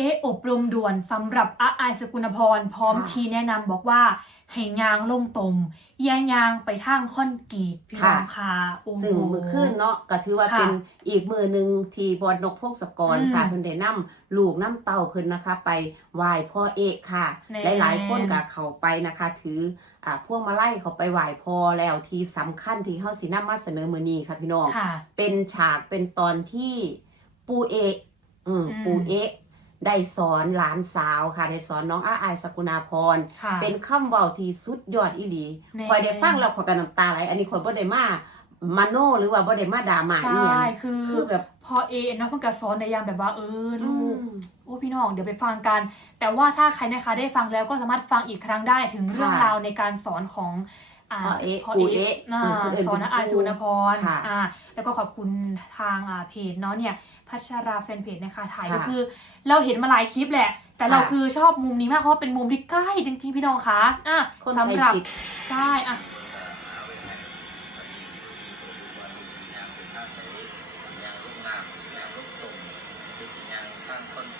เอะอบรมด่วนสำหรับอาอายสกุลพร พร้อมค่ะชี้แนะนำบอกว่า ให้ยางลงตมอย่ายางไปทางค่อนกรีดพี่น้องค่ะโอ้โหซึ่งมือขึ้นเนาะก็ถือว่าค่ะเป็นอีกมือหนึ่งที่บอดนกพงศกรอืมค่ะเพิ่นได้นำลูกน้ำเต่าเพิ่นนะคะ ไปไหว้พ่อเอกค่ะแน่หลายๆคนก็เข้าไปนะคะ ถืออ่าพวงมาลัยเขาไปไหว้พ่อแล้วที่สำคัญที่เฮาสินำมาเสนอมื้อนี้ค่ะพี่น้องค่ะเป็นฉากเป็นตอนที่ปูเอกอืมอืมปูเอก ได้สอนหลานสาวค่ะได้สอนน้องอาอายสกุณาพร ค่ะ เป็นคำเว้าที่สุดยอดอีหลีแม่ คอยได้ฟังแล้วขอยก็น้ำตาไหลอันนี้คอยบ่ได้มามาโนหรือว่าบ่ได้มาด่าหมาใชอีหยั่งคือคือแบบพอเอเนาะเพิ่งก็สอนในยามแบบว่าเออลูก อืม โอ้พี่น้องเดี๋ยวไปฟังกัน แต่ว่าถ้าใครนะคะได้ฟังแล้วก็สามารถฟังอีกครั้งได้ถึงเรื่องค่ะ ราวในการสอนของ อ่าพ่อเอ๊ะพ่อปู่เอ๊ะเอ๊ะอ่าอืมคนอื่นสอนอาอายเป็นปู่สุนพรค่ะอ่าแล้วก็ขอบคุณทางอ่าเพจเนาะเนี่ยพัชราแฟนเพจนะคะถ่ายค่ะก็คือ เราเห็นมาหลายคลิปแหละ แต่เราค่ะคือชอบมุมนี้มากเพราะว่าเป็นมุมที่ใกล้จริงๆพี่น้องคะอะคนสำไทยหรับคิดใช่อะสิ่ง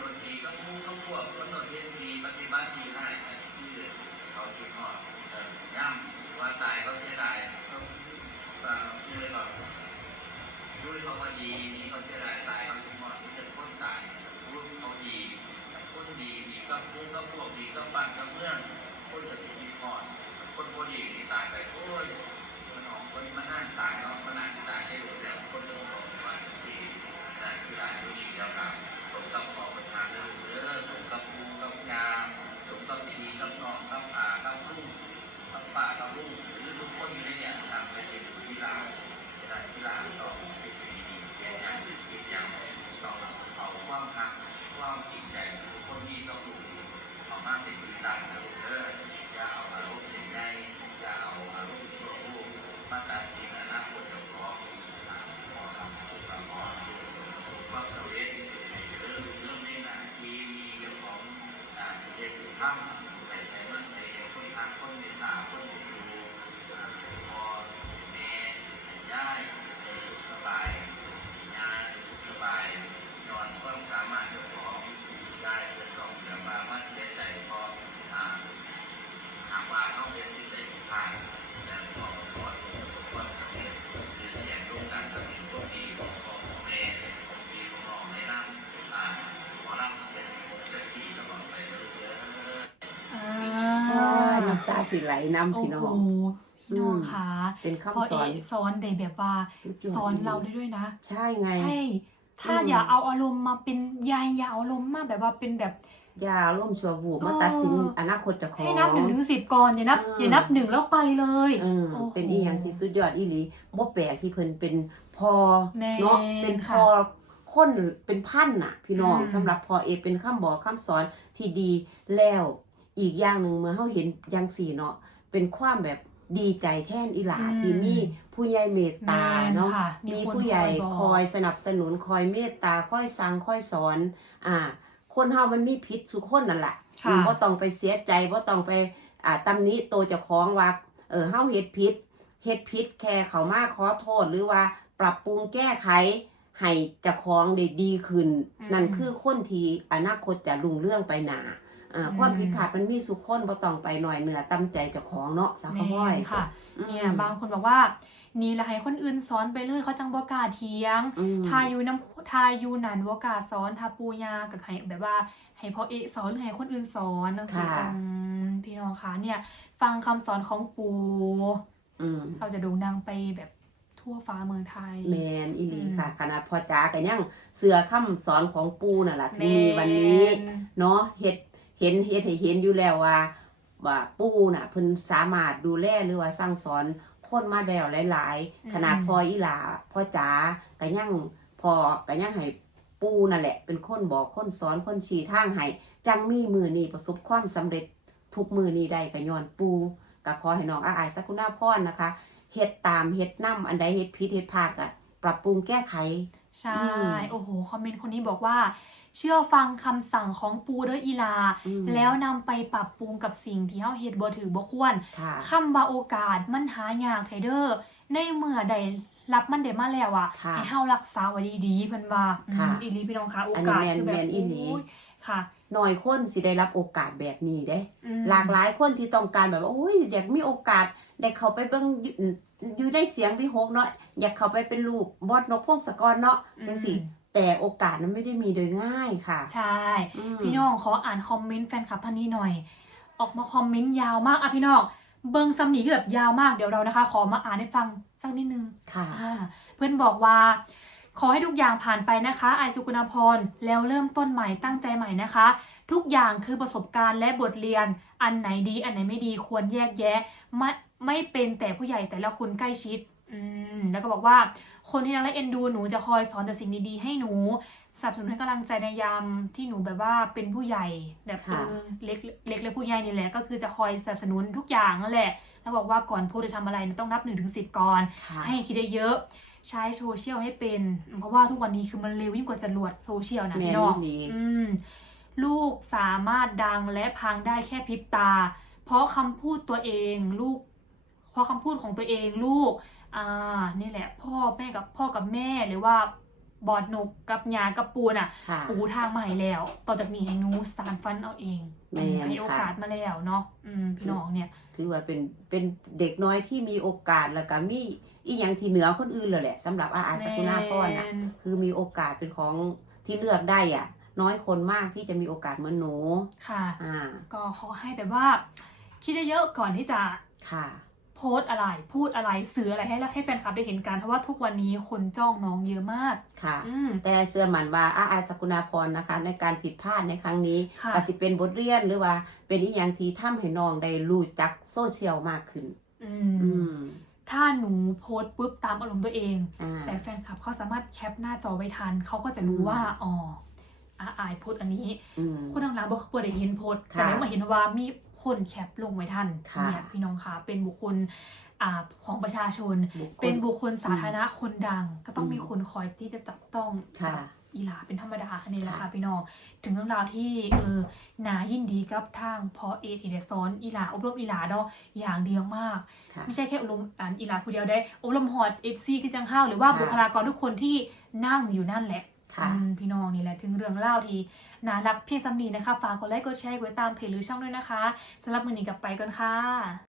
ก็พุ่งก็พวกดีก็บ้านก็เมืองคนกับสิทธิพรคนพอดีที่ตายไปโอ้ยมันออกคนมันน่าตายเนาะมันน่าจะตายได้หมดแล้วคนจะบอกว่าสี่นั่นคือหลายดูดีแล้วกันสมกับขอประทานเรื่อง สิไหลน้ำโอ้พี่น้อโหงพี่น้องคะเป็นพอคำสเออนสอนได้แบบว่าสุดยดสอนเราได้ด้วยนะ ใช่ไง ใช่ ถ้าอืมอย่าเอาอารมณ์มาเป็นยายอย่าเอาอารมณ์มาแบบว่าเป็นแบบอย่าร่วมชัวบูบมาเออตัดสินอนาคตเจ้าของให้นับหนึ่งถึงสิบก่อนอย่านับเออออย่านับหนึ่งแล้วไปเลยอืมโอ้โหเป็นอีหยังที่สุดยอดอีหลีบ่แปลกที่เพิ่นเป็นพอแม่เนาะเป็นพค่ะอคนเป็นพันน่ะ พี่น้องอืมสำหรับพอเอกเป็นคำบอกคำสอนที่ดีแล้ว อีกอย่างหนึ่งเมื่อเฮาเห็นอย่างสี่เนาะเป็นความแบบดีใจแทนอีหลาอืมที่มีผู้ใหญ่เมตตาแม่นเนาะค่ะมีคนผู้ใหญ่บอกคอยสนับสนุนคอยเมตตาคอยสั่งคอยสอน อ่า คนเฮามันมีพิษสุกคนนั่นแหละค่ะอืมบ่ต้องไปเสียใจบ่ต้องไปอ่าตำหนิโตวเจ้าของว่าเออเฮาเฮ็ดผิดเฮ็ดผิดแค่เขามาขอโทษหรือว่าปรับปรุงแก้ไขให้เจ้าของได้ดีขึ้นอืมนั่นคือคนที่อนาคตจะรุ่งเรื่องไปหนาอ่าอืม ความผิดพลาดมันมีสุกคนบ่ต้องไปหน่อยเหนือตำใจเจ้าของเนาะสาวขม้อยแม่นค่ะอืมเนี่ยบางคนบอกว่านี่แหละให้คนอื่นสอนไปเลยเขาจังบ่กล้าเถียงอืมทายูน้ำทายูนันบ่กล้าสอนทาปูยากับให้แบบว่า ให้พ่อเอกสอนหรือให้คนอื่นสอนจังซี่ค่ะอืมพี่น้องคะเนี่ย ฟังคำสอนของปูอืมเราจะโด่งดังไปแบบทั่วฟ้าเมืองไทย แมนอีหลีอืมค่ะ ขนาดพ่อจ๋าก็ยังเสือคำสอนของปูนั่นล่ะถึงมีวันนี้แม่นเนาะเฮ็ด เห็นเฮ็ดให้เห็นอยู่แล้วว่าว่าปูน่ะเพิ่นสามารถดูแลหรือว่าสั่งสอนคนมาแล้วหลายอืมๆขนาดพ่ออีหลาพ่อจ๋าก็ยังพ่อก็ยังให้ปูนั่นแหละ เป็นคนบอกคนสอนคนชี้ทางให้จังมีมือนี้ประสบความสำเร็จทุกมือนี้ได้ก็ย้อนปูก็ขอให้น้องอาอายสักุณาพรนะคะเฮ็ดตามเฮ็ดนํอันใดเฮ็ดผิดเฮ็ดพลาดก็ปรับปรุงแก้ไข ใช่อืมโอ้โห คอมเมนต์คนนี้บอกว่า เชื่อฟังคำสั่งของปูเดออีลาอืมแล้วนำไปปรับปรุงกับสิ่งที่เฮาเฮ็ดบ่ถือบ่ควรค่ะคำว่าโอกาสมันหายากไทเดอร์ในเมื่อใดรับมันได้มาแล้วอะค่ะให้เฮารักษาไว้ดีๆเพิ่นว่าค่ะอืมอีหลีพี่น้องคะโอกาสอันนี้แม่นคือแบบแม่นอีหลีโอ้ยค่ะน้อยคนสิได้รับโอกาสแบบนี้เด้อืมหลากหลายคนที่ต้องการแบบว่าโอ้ยอยากมีโอกาส ได้เข้าไปเบิ่งอยู่อยู่ในเสียงวิหกเนาะอยากเข้าไปเป็นลูกบอดนกพงศกรเนาะจังสิแต่โอกาสนั้นไม่ได้มีโดยง่ายค่ะ ใช่อืมพี่น้องขออ่านคอมเมนต์แฟนคลับท่านนี้หน่อย ออกมาคอมเมนต์ยาวมากอะพี่น้องเบิงซัมนีคือแบบยาวมากเดี๋ยวเรานะคะ ขอมาอ่านให้ฟังสักนิดนึงค่ะอ่าเพื่อนบอกว่า ขอให้ทุกอย่างผ่านไปนะคะไอายสุกุณาพรแล้วเริ่มต้นใหม่ตั้งใจใหม่นะคะ ทุกอย่างคือประสบการณ์และบทเรียน อันไหนดี อันไหนไม่ดีควรแยกแยะไม่ ไม่เป็นแต่ผู้ใหญ่แต่ละคนใกล้ชิดอืมแล้วก็บอกว่า คนที่รักและเอ็นดูหนูจะคอยสอนแต่สิ่งดีๆให้หนูสนับสนุนให้กำลังใจในยามที่หนูแบบว่าเป็นผู้ใหญ่แบบเอค่ะ อเล็กเล็กและผู้ใหญ่นี่แหละ ก็คือจะคอยสนับสนุนทุกอย่างนั่นแหละ แล้วบอกว่าก่อนโพสต์จะทำอะไรเนี่ยต้องนับหนึ่งถึงสิบก่อน ค่ะให้คิดได้เยอะใช้โซเชียลให้เป็น เพราะว่าทุกวันนี้คือมันเร็วยิ่งกว่าจรวดโซเชียลนะแม่พี่น้องนอีหลีอืมลูกสามารถดังและพังได้แค่พริบตา เพราะคำพูดตัวเอง ลูก เพราะคำพูดของตัวเองลูก อ่า นี่แหละ พ่อแม่กับพ่อกับแม่หรือว่าบอดหนุกกับยากับปูน่ะค่ะปูทางมาให้แล้ว ต่อจากนี้ให้หนูสารฟันเอาเองแม่นให้โอกาสมาแล้วเนาะอืมพี่น้องเนี่ย ถือว่าเป็นเป็นเด็กน้อยที่มีโอกาสแล้วก็มีอีหยังที่เหนือคนอื่นเลยแหละสำหรับอาอาสกุณาพรน่ะแม่นคือมีโอกาสเป็นของที่เลือกได้อะ น้อยคนมากที่จะมีโอกาสเหมือนหนู ค่ะ อ่า ก็ขอให้แบบว่า คิดเยอะๆก่อนที่จะ ค่ะ โพสต์อะไร พูดอะไรสื่ออะไรให้ให้แฟนคลับได้เห็นกันเพราะว่าทุกวันนี้คนจ้องน้องเยอะมากค่ะ อืม แต่เชื่อมั่นว่าอาอาสกุณาพรนะคะ ในการผิดพลาดในครั้งนี้ค่ะก็สิเป็นบทเรียนหรือว่า เป็นอีกอย่างที่ทำให้น้องได้รู้จักโซเชียลมากขึ้น อือืม มถ้าหนูโพสต์ปุ๊บตามอารมณ์ตัวเอง อ่า แต่แฟนคลับเขาสามารถแคปหน้าจอไว้ทัน เขาก็จะรู้อืมว่า อ๋ออาอายโพสต์อันนี้ อืม คนหลังๆบอกเปิดได้เห็นโพสต์ค่ะแต่แล้วมาเห็นว่ามี คนแคปลงไว้ทันค่ะเนี่ยพี่น้องคะเป็นบุคคลอ่าของประชาชนบุคคลเป็นบุคคลสาธารณะคนดัง ก็ต้องอืมมีคนคอยที่จะจับต้องค่ะจับอีหลาเป็นธรรมดานี่แหละค่ะค่ะพี่น้องถึงเรื่องราวที่เออนายินดีกับทางพอเอทีเดซอนอีหลาอบรมอีหลาเนาะอย่างเดียวมากค่ะไม่ใช่แค่อบรมอ่านอีหลาผู้เดียวได้ อบรมฮอตเอฟซีคือจังห้าวหรือว่าค่ะบุคลากรทุกคนที่นั่งอยู่นั่นแหละค่ะอืม พี่น้องนี่แหละถึงเรื่องเล่าที่น่ารักเพียงสำนีนะคะฝากกดไลค์กดแชร์กดติดตามเพจหรือช่องด้วยนะคะสำหรับมือนี้กลับไปก่อนค่ะ